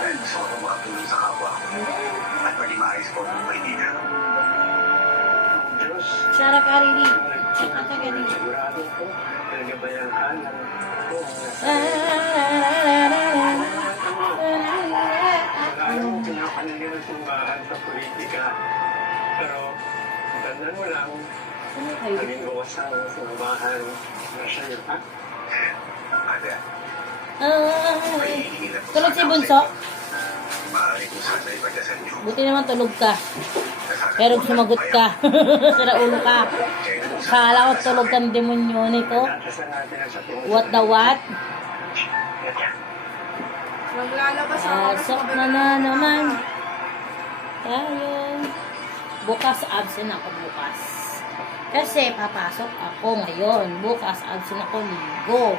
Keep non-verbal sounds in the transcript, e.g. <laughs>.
Dahil gusto ko makatulong sa kapwa ko. At maging maayos po ang buhay nila. Diyos, Sarap Arili. Ang kagaling. sigurado po, nagabayan ka ng Maraming pinapanilin ng simbahan sa politika. Pero, tandaan mo lang, Ano naging gawas ang simbahan na sa'yo, ha? Ada, Ay. Tulog si Bunso. Buti naman tulog ka. Pero sumagot ka. <laughs> Sira ulo ka. Kala ko tulog kang demonyo nito. What the what? Maglalabas ako. Pasok na na naman. Tayo. Bukas absent ako bukas. Kasi papasok ako ngayon. Bukas absent ako linggo.